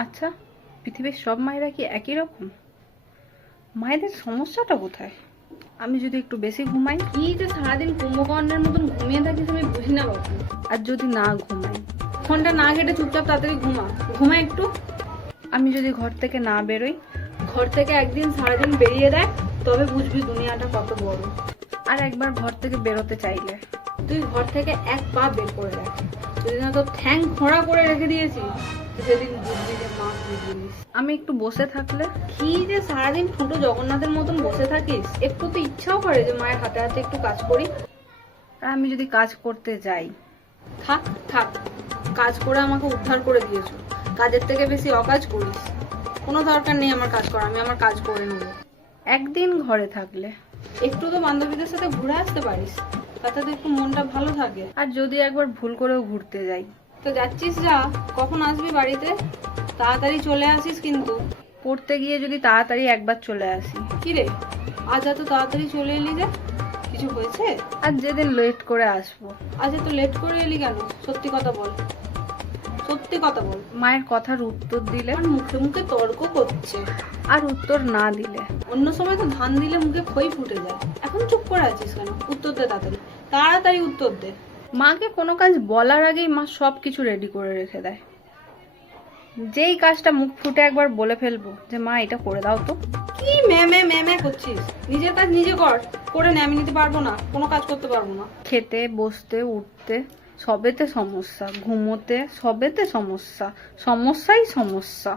আচ্ছা, পৃথিবীর সব মায়েরা কি একই রকম? মায়েদের সমস্যাটা কোথায়? আমি যদি একটু বেশি ঘুমাই, কি যে সারাদিন কুম্ভকর্ণের মতন ঘুমিয়ে থাকিস আমি বুঝি না বাবু। আর যদি না ঘুমাই, ফোনটা না ঘেটে চুপচাপ তাড়াতাড়ি ঘুমা একটু। আমি যদি ঘর থেকে না বেরোই, ঘর থেকে একদিন সারাদিন বেরিয়ে দেখ, তবে বুঝবি দুনিয়াটা কত বড়। আর একবার ঘর থেকে বেরোতে চাইলে, তুই ঘর থেকে এক পা বের করে দেখ, যদি না তোর ঠ্যাং খোঁড়া করে রেখে দিয়েছি, সেদিন বুঝবি যে মা কি জিনিস। আমি একটু বসে থাকলে, কি যে সারাদিন ছোট জগন্নাথের মতন বসে থাকিস, একটু তো ইচ্ছাও করে যে মায়ের হাতে হাতে একটু কাজ করি। আর আমি যদি কাজ করতে যাই, থাক থাক, কাজ করে আমাকে উদ্ধার করে দিয়েছো, কাজের থেকে বেশি অকাজ করিস। কোনো দরকার নেই আমার কাজ করা, আমি আমার কাজ করে নেবো। একদিন ঘরে থাকলে, একটু তো বান্ধবীদের সাথে ঘুরে আসতে পারিস, তাতে তো একটু মনটা ভালো থাকে। আর যদি একবার ভুল করেও ঘুরতে যাই, তো যাচ্ছিস যা, কখন আসবি বাড়িতে? তাড়াতাড়ি চলে আসিস কিন্তু। পড়তে গিয়ে যদি তাড়াতাড়ি একবার চলে আসি, কি রে, আজ এত তাড়াতাড়ি চলে এলি যে? কিছু হয়েছে? আর যেদিন লেট করে আসবো, আজ এত লেট করে এলি কেন? সত্যি কথা বল, সত্যি কথা বল। মায়ের কথার উত্তর দিলে, আর মুখে মুখে তর্ক করছে। আর উত্তর না দিলে, অন্য সময় তো ধান দিলে মুখে খই ফুটে যায়, এখন চুপ করে আছিস কেন? উত্তর দে তাড়াতাড়ি, তাড়াতাড়ি উত্তর দে। মাকে কোনো কাজ বলার আগেই মা সব কিছু রেডি করে রেখে দেয়। যেই কাজটা মুখ ফুটে একবার বলে ফেলবো যে মা এটা করে দাও তো, কি ম্যামে করছিস? নিজের কাজ নিজে কর, করে নে, আমি নিতে পারবো না, কোনো কাজ করতে পারবো না। খেতে বসতে উঠতে সবেতে সমস্যা, ঘুমোতে সবেতে সমস্যা, সমস্যাই সমস্যা।